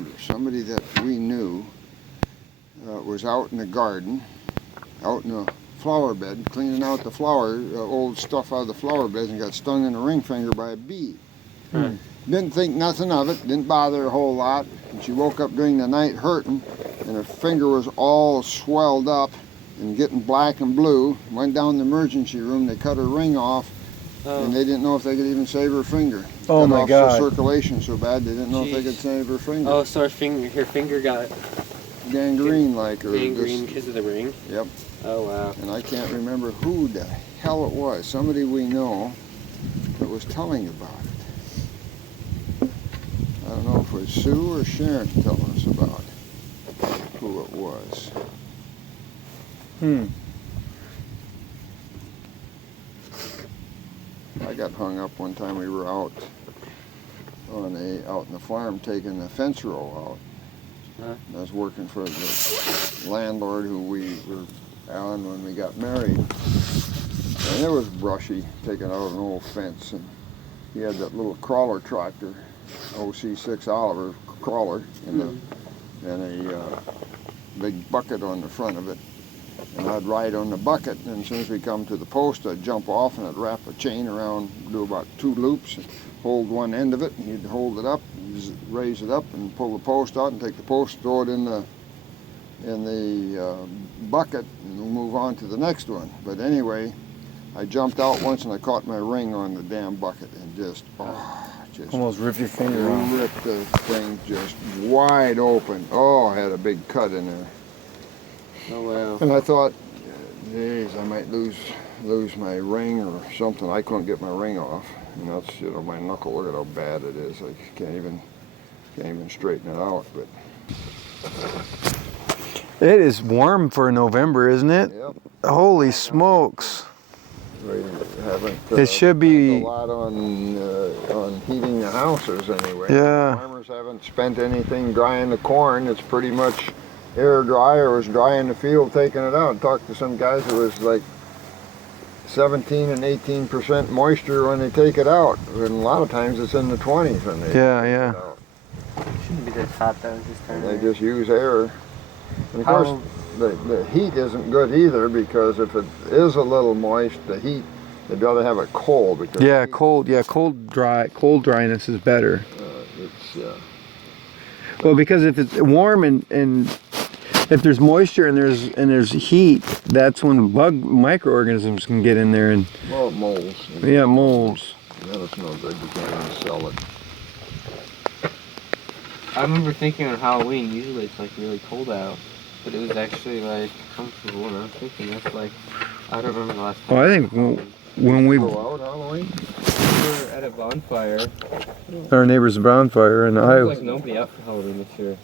remember. Somebody that we knew was out in the garden, out in a flower bed, cleaning out the old stuff out of the flower beds, and got stung in the ring finger by a bee. Didn't think nothing of it, didn't bother her a whole lot. And she woke up during the night hurting, and her finger was all swelled up and getting black and blue. Went down to the emergency room, they cut her ring off, and they didn't know if they could even save her finger. Oh my God. Cut off the circulation so bad, they didn't know if they could save her finger. Oh, so her finger got gangrene like her. Gangrene because of the ring? Yep. Oh, wow. And I can't remember who the hell it was. Somebody we know that was telling about it. I don't know if it was Sue or Sharon telling us about who it was. I got hung up one time. We were out in the farm taking the fence row out. And I was working for the landlord who we were on when we got married. And it was brushy, taking out an old fence. And he had that little crawler tractor, OC6 Oliver crawler, and a big bucket on the front of it. And I'd ride on the bucket, and as soon as we come to the post, I'd jump off and I'd wrap a chain around, do about 2 loops, and hold one end of it, and he'd hold it up, raise it up, and pull the post out, and take the post, throw it in the bucket, and we'll move on to the next one. But anyway, I jumped out once, and I caught my ring on the damn bucket, and just almost ripped your finger off. Ripped the thing just wide open. Oh, I had a big cut in there. Oh, wow. And I thought, geez, I might lose my ring or something. I couldn't get my ring off. And that's, my knuckle, look at how bad it is. I can't even straighten it out. But it is warm for November, isn't it? Yep. Holy smokes. We haven't it should be a lot on heating the houses anyway. Yeah. Farmers haven't spent anything drying the corn. It's pretty much air dry, or was dry in the field taking it out. Talked to some guys who was like 17 and 18% moisture when they take it out, and a lot of times it's in the 20s when they take it out. Shouldn't be this hot though this time. They just use air. And of course, the heat isn't good either, because if it is a little moist, the heat, they'd rather have it cold. Because cold dryness is better. Well, because if it's warm and if there's moisture and there's heat, that's when microorganisms can get in there and it molds. Yeah, molds. Then it's no good. You can't even sell it. I remember thinking on Halloween, usually it's like really cold out, but it was actually like comfortable, and I was thinking that's like, I don't remember the last time. Well, I think when we go out Halloween, we were at a bonfire. Our neighbor's bonfire, and there was like nobody out for Halloween this year.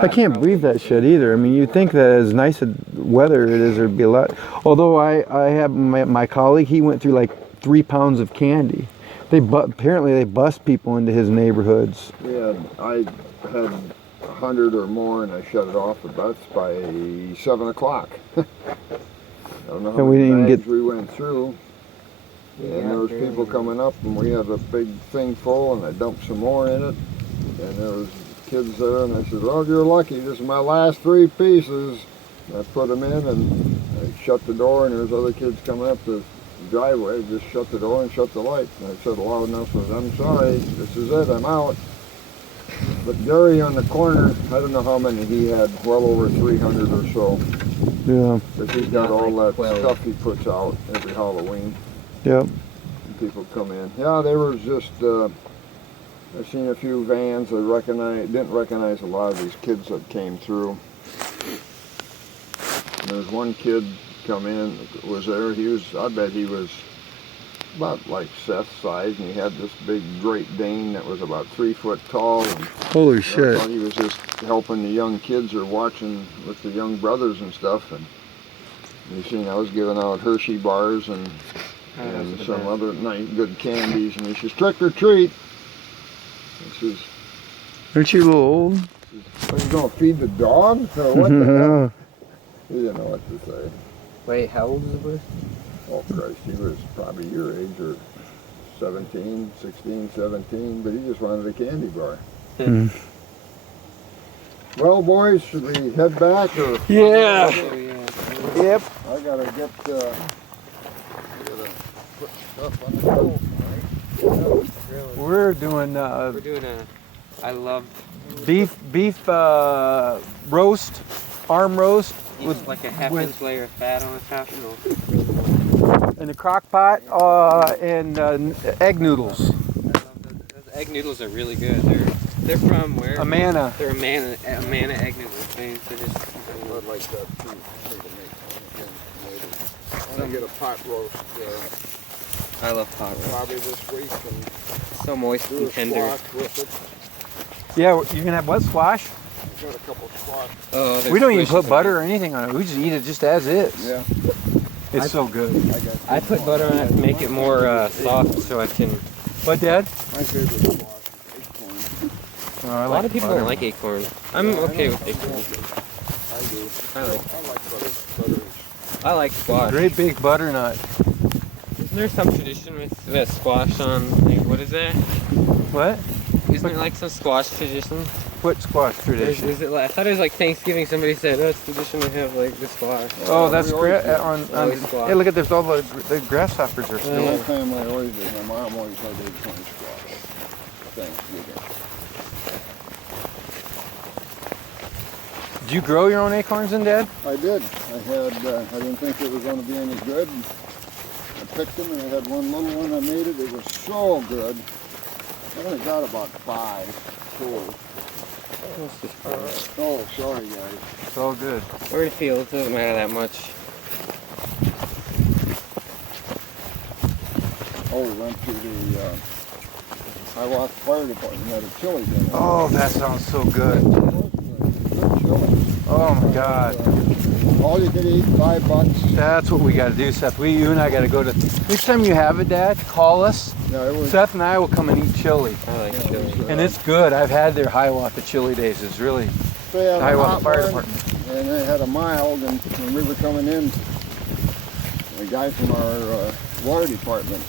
I can't believe that shit either. I mean, you'd think that as nice a weather it is, there'd be a lot. Although I have my colleague, he went through like 3 pounds of candy. Apparently they bust people into his neighborhoods. Yeah, I had 100 or more, and I shut it off, but that's by 7 o'clock. I don't know how many bags we went through. And there was people coming up, and we had a big thing full, and I dumped some more in it. And there was kids there, and I said, well, you're lucky, this is my last 3 pieces. And I put them in, and I shut the door, and there's other kids coming up the driveway. Just shut the door and shut the light. And I said loud enough, I'm sorry, this is it, I'm out. But Gary on the corner, I don't know how many he had, well over 300 or so. Yeah. Because he's got all that stuff he puts out every Halloween. Yep. And people come in. Yeah, they were just, I've seen a few vans. I didn't recognize a lot of these kids that came through. And there's one kid come in, was there. I bet he was about like Seth's size, and he had this big Great Dane that was about 3 foot tall. And holy shit. I thought he was just helping the young kids or watching with the young brothers and stuff. And you seen I was giving out Hershey bars and some other nice good candies, and he says, trick or treat. He says, aren't you a little old? Are you going to feed the dogs or what the hell? He didn't know what to say. Wait, how old is the boy? Oh Christ, he was probably your age, or 17, 16, 17, but he just wanted a candy bar. Well, boys, should we head back or? Yeah. Oh, yeah. Yep. I gotta get, I gotta put stuff on the grill tonight. We're doing We're doing I love beef roast, arm roast with like a half-inch layer of fat on the top. in the crock pot and egg noodles. I love those egg noodles are really good. They're from where? Amana. They're Amana egg noodles. They're just. I'd like that too. Maybe to make one again later. I'm gonna get a pot roast I love pot roast. probably this week and So moist do and a tender. squash with it. Yeah, you can have what, squash? I've got a couple squash. Oh, We don't even put butter or anything on it. We just eat it just as is. Yeah, It's so good. I put butter on it to make it more soft, so I can. What, Dad? my favorite squash is acorn. Oh, I A lot of people don't like acorn. I'm okay with acorn. I do. I like butter. I like squash. Great big butternut. Isn't there some tradition with that squash on? Like, what is that? What? Isn't there like some squash tradition? What squash tradition? Is it like, I thought it was like Thanksgiving. Somebody said, "Oh, it's tradition to have like the squash." Oh, that's we always great. do. Always squash. Hey, look at this. All the grasshoppers are In still. my family always did. My mom always had acorn squash. Thanksgiving. Did you grow your own acorns, then, Dad? I did. I didn't think it was going to be any good. I picked them and I had one little one. I made it. It was so good. I only got about 5 total. Oh, sorry guys. It's all good. We're in fields. Doesn't matter that much. Oh, we went to the Hiawatha Fire Department. Had a chili dinner. Oh, that sounds so good. Good chili. Oh my God. All you could eat, $5. That's what we got to do, Seth. You and I got to go to. Next time you have it, Dad, call us. Yeah, it was. Seth and I will come and eat chili. I like Yeah, chili. it was, And it's good. I've had their Hiawatha chili days. It's really They had a Hiawatha hot Fire one, Department. and they had a mild. And when we were coming in, a guy from our water department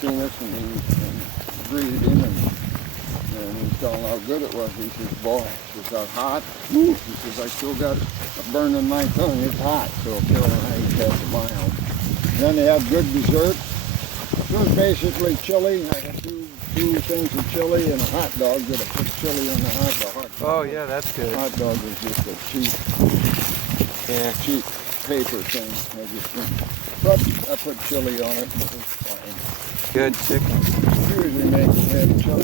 seen us and he greeted him and he was telling how good it was. He says, "Boy, is that hot?" He says, "I still got a burn in my tongue. It's hot." So Carol and I each had the mild. Then they had good dessert. It was basically chili. I got two things of chili and a hot dog. That I put chili on the hot dog. Oh yeah, that's good. Hot dog is just a cheap paper thing. But I put chili on it. It was fine. Good chicken. Usually make chili.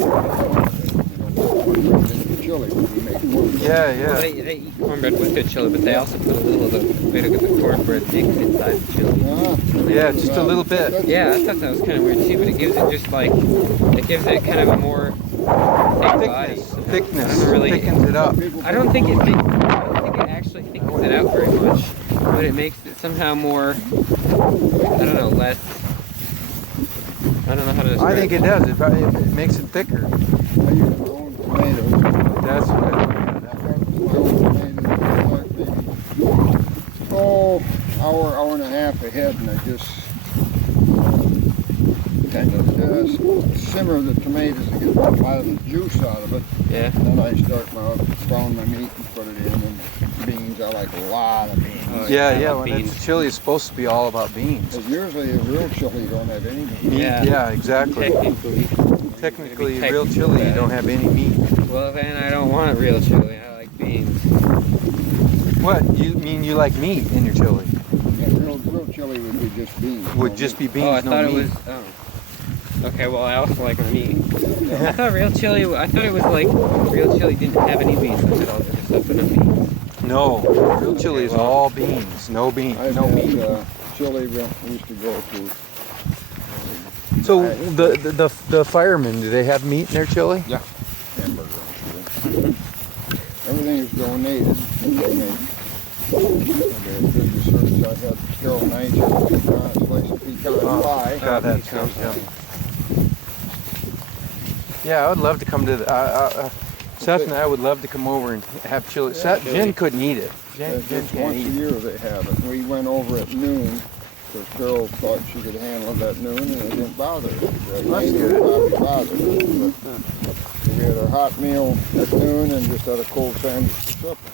Chili when you make cornbread. Yeah, Well, yeah. they eat cornbread with the chili, but they also put a little of the bit of the cornbread mix inside the chili. Yeah, just a little bit. Yeah, I thought that was kind of weird too, but it gives it just like it gives it kind of a more thick body. Thickness. I don't really- Thickens it up. I don't think it actually thickens it out very much, but it makes it somehow more. I don't know, less. I don't know how to describe I think it does. It makes it thicker. I use my own tomatoes. That's good. Hour and a half ahead, and I just kind of simmer the tomatoes to get a lot of the juice out of it. Yeah. And then I start brown my meat and put it in, and beans. I like a lot of beans. Oh, Yeah, I yeah. love When beans. it's chili, it's supposed to be all about beans. But usually a real chili don't have any beans. Meat, Yeah. yeah, exactly. Technically, Real chili, you don't have any meat. Well, then I don't want real chili. I like beans. What? You mean you like meat in your chili? Yeah, real chili would be just beans. Would just be beans, Oh, I no thought meat. it was. Oh. Okay, well, I also like my meat. I thought real chili. I thought it was like real chili didn't have any beans. I said, "I'll just put in beans." No, real chili is all beans, no beans, I've no had, meat. chili we used to go to. So the firemen, do they have meat in their chili? Yeah. Hamburger chili. Everything is donated. They had good desserts. I had Carol and I each had a slice of pecan pie. God, that sounds yummy. Yeah, I would love to come to the. Seth and I would love to come over and have chili. Seth, Jen couldn't eat it. Jen Just can't once a eat it. year they have it. We went over at noon Because Carol thought she could handle it at noon and it didn't bother her. At night it would probably bother her. But we had our hot meal at noon and just had a cold sandwich for supper.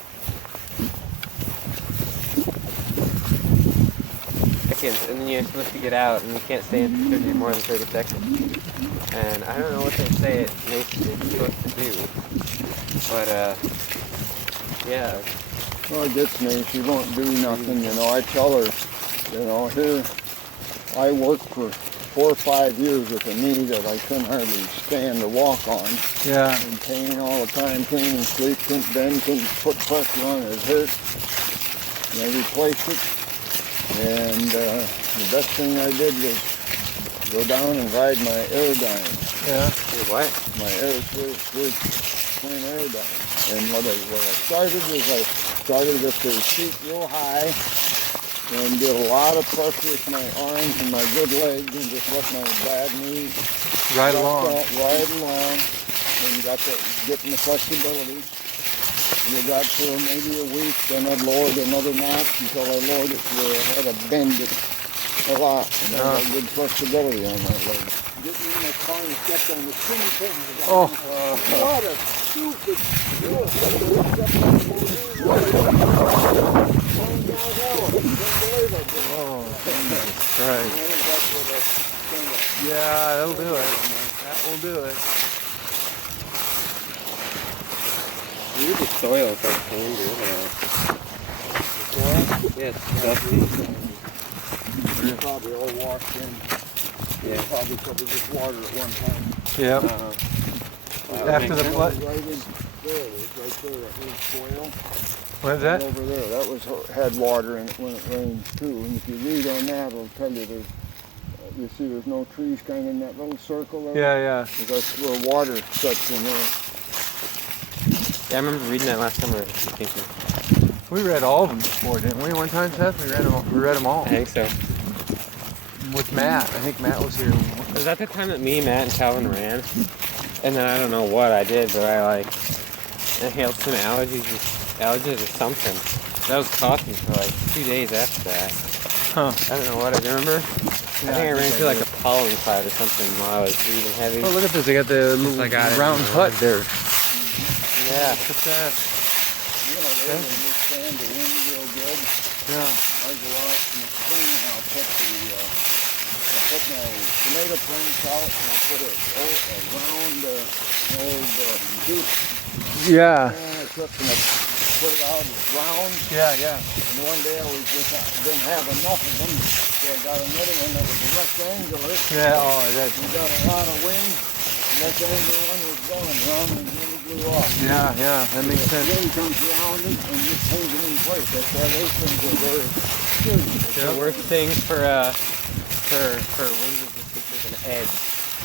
And then you're supposed to get out, and you can't stay in for 30 more than 30 seconds. And I don't know what they say it's supposed to do, but yeah. Well, it gets me. She won't do nothing, you know. I tell her, you know, here I worked for 4 or 5 years with a knee that I couldn't hardly stand to walk on. Yeah. In pain all the time, pain and sleep, couldn't bend, couldn't put pressure on it, it hurt. And I replaced it. And the best thing I did was go down and ride my Aerodyne. Yeah. Your what? My twin Aerodyne. And what I started is I started with the seat real high and did a lot of pressure with my arms and my good legs and just let my bad knee Right along. Ride along and got to getting the flexibility. And it got for maybe a week, then I'd lower it another notch until I lowered it to where I had to bend it a lot. And I had good flexibility on my leg. Getting in my car and stepped on the skinny thing. Oh. What a stupid Right. Yeah, that'll do it. That will do it. Maybe the soil is like clean, yeah, it's dusty. They're probably all washed in. Yeah. Probably covered with water at one time. Yep. After the flood. Right in there, it was right there, that little soil. What is that? Over there, that was had water in it when it rained too. And if you read on that, it'll tell you there's, you see there's no trees kind of in that little circle there. Yeah, yeah. That's where water sets in there. Yeah, I remember reading that last time we were thinking. We read all of them before, didn't we? One time, Seth, we read them all. I think so. With Matt. I think Matt was here. Was that the time that me, Matt, and Calvin ran? And then I don't know what I did, but I inhaled some allergies or something. That was coughing for like 2 days after that. Huh. I don't know what I remember. I think I ran through like a pollen cloud or something while I was breathing heavy. Oh, look at this. They got the little round hut there. Yeah. Look at that. Yeah, they understand the wind real good. Yeah. I go out in the spring and I'll put my tomato plants out and I'll put a round old juice. Yeah. And I took and I put it out, it's round. Yeah, yeah. And one day I was just didn't have enough of them, so I got another one that was a rectangular. Yeah, oh, that's... We got a lot of wind. The rectangular one was going round and never blew off. Yeah, yeah, that makes sense. The wind comes around it and just holds it in place. That's why those things are very serious. The worst thing for wind resistance is an edge.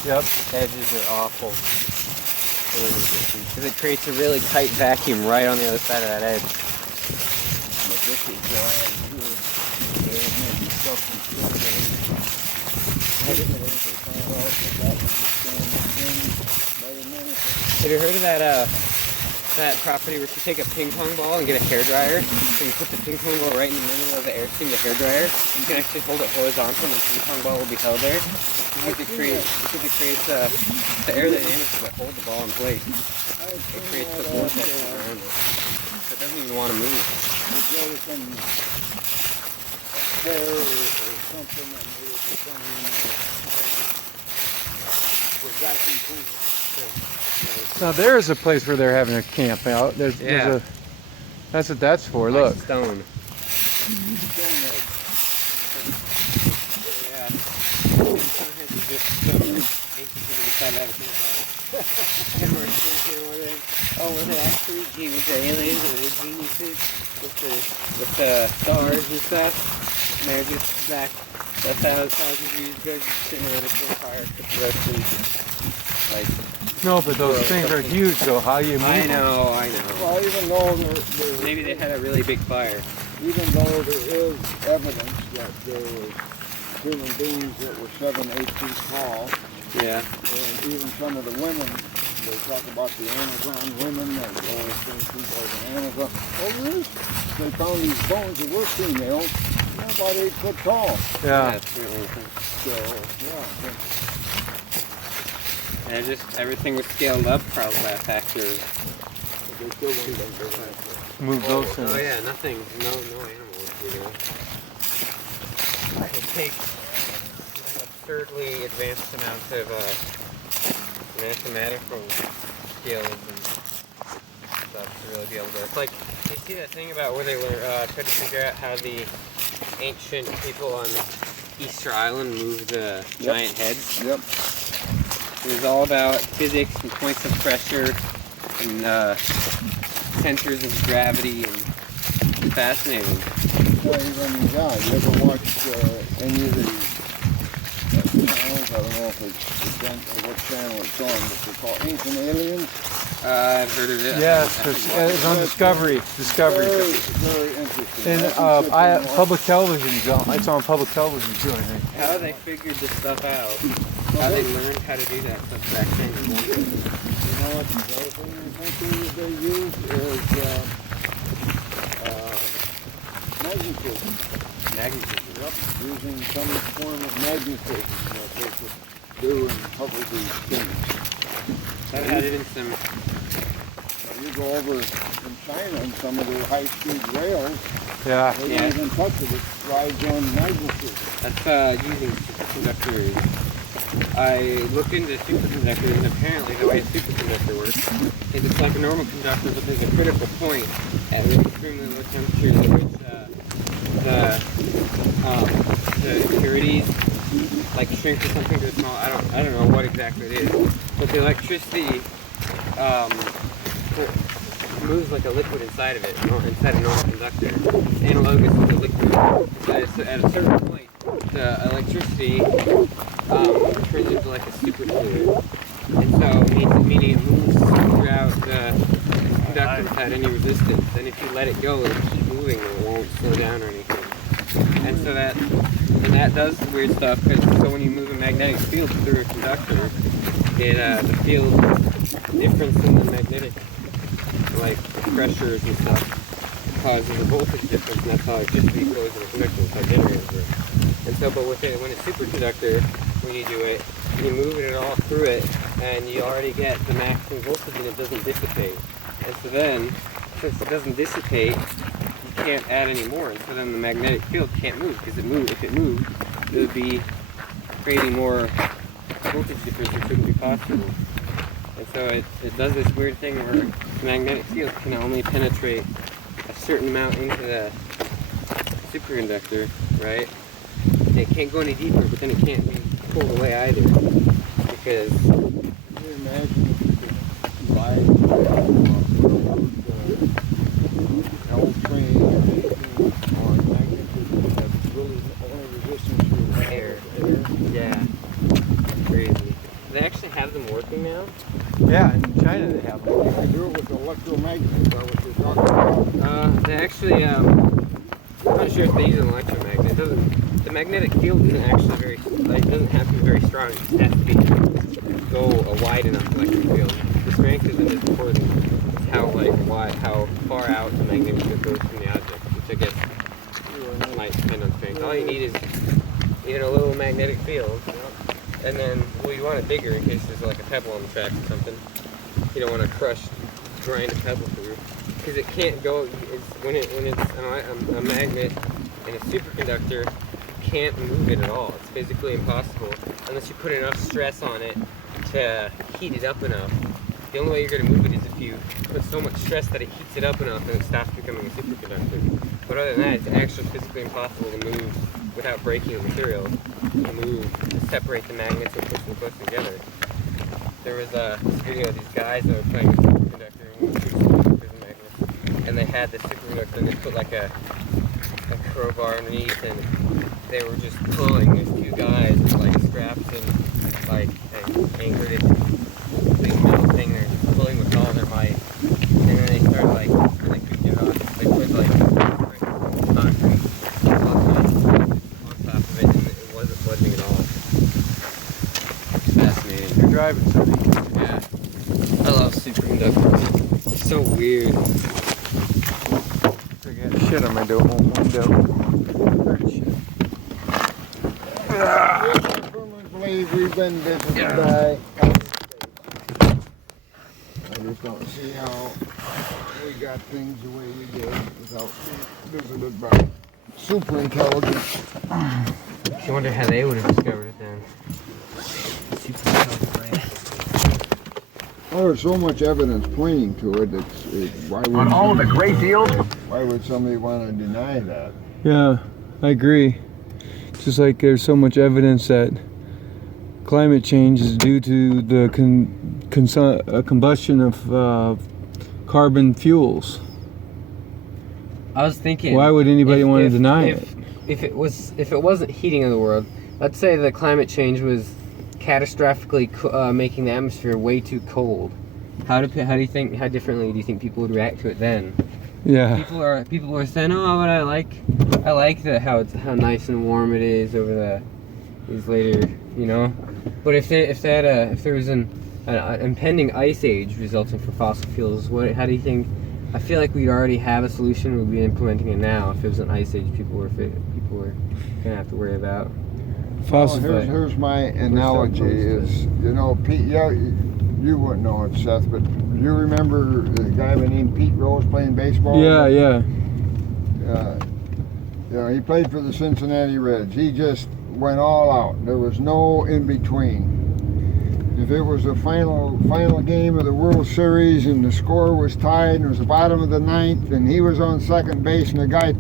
Yep. Edges are awful for wind resistance because it creates a really tight vacuum right on the other side of that edge. But this is why I'm here. They're making stuff and stuff. I didn't know if they found out that that was just going to wind better than anything. Have you heard of that property where you take a ping pong ball and get a hairdryer and you put the ping pong ball right in the middle of the airstream, the hairdryer? You can actually hold it horizontal and the ping pong ball will be held there. Because it creates the aerodynamics that hold the ball in place. It creates the vortex around it. So it doesn't even want to move. There's really some hair or something that made it something was vacuum cleaner. Now there's a place where they're having a camp out. There's a... That's what that's for, look. Stone. Were they actually aliens and they're geniuses with the stars and stuff? And they're just back 1,000 years ago just sitting around a campfire cooking roasting. No, but those things are huge, so how you move I them? know. Well, even though there Maybe they had a really big fire. even though there is evidence that there was human beings that were 7, 8 feet tall, Yeah. and even some of the women, they talk about the Amazon women, and all things people like the Amazon. Oh, there is. They found these bones that were females, about 8 foot tall. Yeah. it's really intense. So, yeah. And just everything was scaled up probably by a factor. They still wouldn't Move those things. Oh yeah, nothing, no animals, you know. It takes an absurdly advanced amount of mathematical skills and stuff to really be able to. It's like you see that thing about where they tried to figure out how the ancient people on Easter Island moved the giant heads. Yep. It was all about physics and points of pressure and centers of gravity, and it's fascinating. Well, even, yeah, you ever watched any of the channels? I don't know if it's what channel it's on, but they're called Ancient Aliens. I've heard of it. Yes, it's on Discovery. Discovery. Very, very interesting. And public television. It's on public television too, I think. How they figured this stuff out, how they learned how to do that stuff back then. You know what the other thing I think they use is magnetism. Magnetism. Yep, using some form of magnetism that they could do and hover these things. I've had it in some. You go over in China and some of their high-speed rails, Yeah. they don't even touch it. It rides on magnetism. That's using superconductors. I looked into superconductors, and apparently the way a superconductor works is it's like a normal conductor, but there's a critical point at an extremely low temperature at which the impurities like shrink to something too small. I don't know what exactly it is, but the electricity moves like a liquid inside of it, inside a normal conductor. It's analogous to the liquid. At a certain point, the electricity turns into like a superfluid, and so meaning it moves throughout the conductor without any resistance. And if you let it go, it'll keep moving and it won't slow down or anything. And so that does weird stuff. So when you move a magnetic field through a conductor, the field difference in the magnetic pressures and stuff causes a voltage difference, and that's how electricity flows in a conductor. That's how generators work. And so, but when it's superconductor, when you do it, you move it all through it, and you already get the maximum voltage, and it doesn't dissipate. And so then, since it doesn't dissipate, you can't add any more, and so then the magnetic field can't move, because if it moved, it would be creating more voltage difference, which wouldn't be possible. And so it does this weird thing where the magnetic field can only penetrate a certain amount into the superconductor, right? And it can't go any deeper, but then it can't be pulled away either, because Can you imagine if you could buy L train or anything on magnetism that's really the only resistance you have air. is air? Yeah, crazy. They actually have them working now. Yeah, in China they have them. They do it with electromagnets, is that what you're talking about? They actually, I'm not sure if they use an electromagnet. The magnetic field isn't actually doesn't have to be very strong. It just has to go a wide enough electric field. The strength isn't as important. It's how far out the magnetic field goes from the object, which I guess might depend on strength. All you need is even a little magnetic field. And then, well, you want it bigger in case there's like a pebble on the track or something. You don't want to grind a pebble through, because it can't go. When it's a magnet in a superconductor, you can't move it at all. It's physically impossible unless you put enough stress on it to heat it up enough. The only way you're going to move it is if you put so much stress that it heats it up enough and it stops becoming a superconductor. But other than that, it's actually physically impossible to move without breaking the material. To separate the magnets and push them close together. There was this video of these guys that were playing a superconductor and superconductors and magnets, and they had this superconductor and they put like a crowbar underneath, and they were just pulling these two guys with like straps and anchored it to the big metal thing. They're just pulling with all their might, and then they started and they couldn't get it off. They put concrete on top of it, and it wasn't budging at all. Fascinating. You're driving something. Yeah. I love superconductors. It's so weird. I got shit on my window. I firmly believe we've been visited by outer space. I just don't see how we got things the way we did without being visited by super intelligence. I wonder how they would have discovered it then. Super Well, there's so much evidence pointing to it. Why would On all the great deals. Why would somebody want to deny that? Yeah, I agree. Just like there's so much evidence that climate change is due to the combustion of carbon fuels. I was thinking. Why would anybody want to deny it? If it wasn't heating of the world, let's say the climate change was catastrophically making the atmosphere way too cold. How differently do you think people would react to it then? Yeah. People are saying, oh, but I like how nice and warm it is over these later, you know. But if there was an impending ice age resulting from fossil fuels, how do you think? I feel like we'd already have a solution. We'd be implementing it now. If it was an ice age, people were gonna have to worry about. Fossil. Here's my analogy: is Pete? Yeah, you wouldn't know it, Seth, but do you remember the guy named Pete Rose playing baseball? Yeah. He played for the Cincinnati Reds. He just went all out. There was no in between. If it was the final game of the World Series and the score was tied and it was the bottom of the ninth and he was on second base and the guy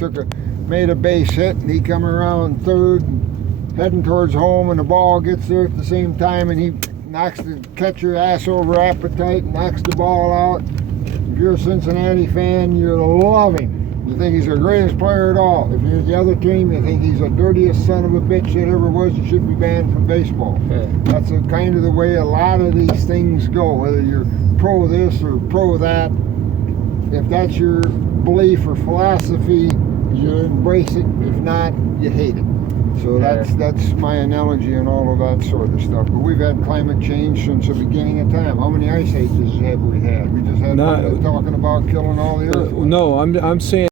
made a base hit and he come around third and heading towards home and the ball gets there at the same time and he knocks the catcher ass over appetite and knocks the ball out. If you're a Cincinnati fan, you love him. You think he's the greatest player at all. If you're the other team, you think he's the dirtiest son of a bitch that ever was and should be banned from baseball. Yeah. That's kind of the way a lot of these things go, whether you're pro this or pro that. If that's your belief or philosophy, you embrace it. If not, you hate it. So that's my analogy and all of that sort of stuff. But we've had climate change since the beginning of time. How many ice ages have we had? We just had one talking about killing all the earth. No, I'm saying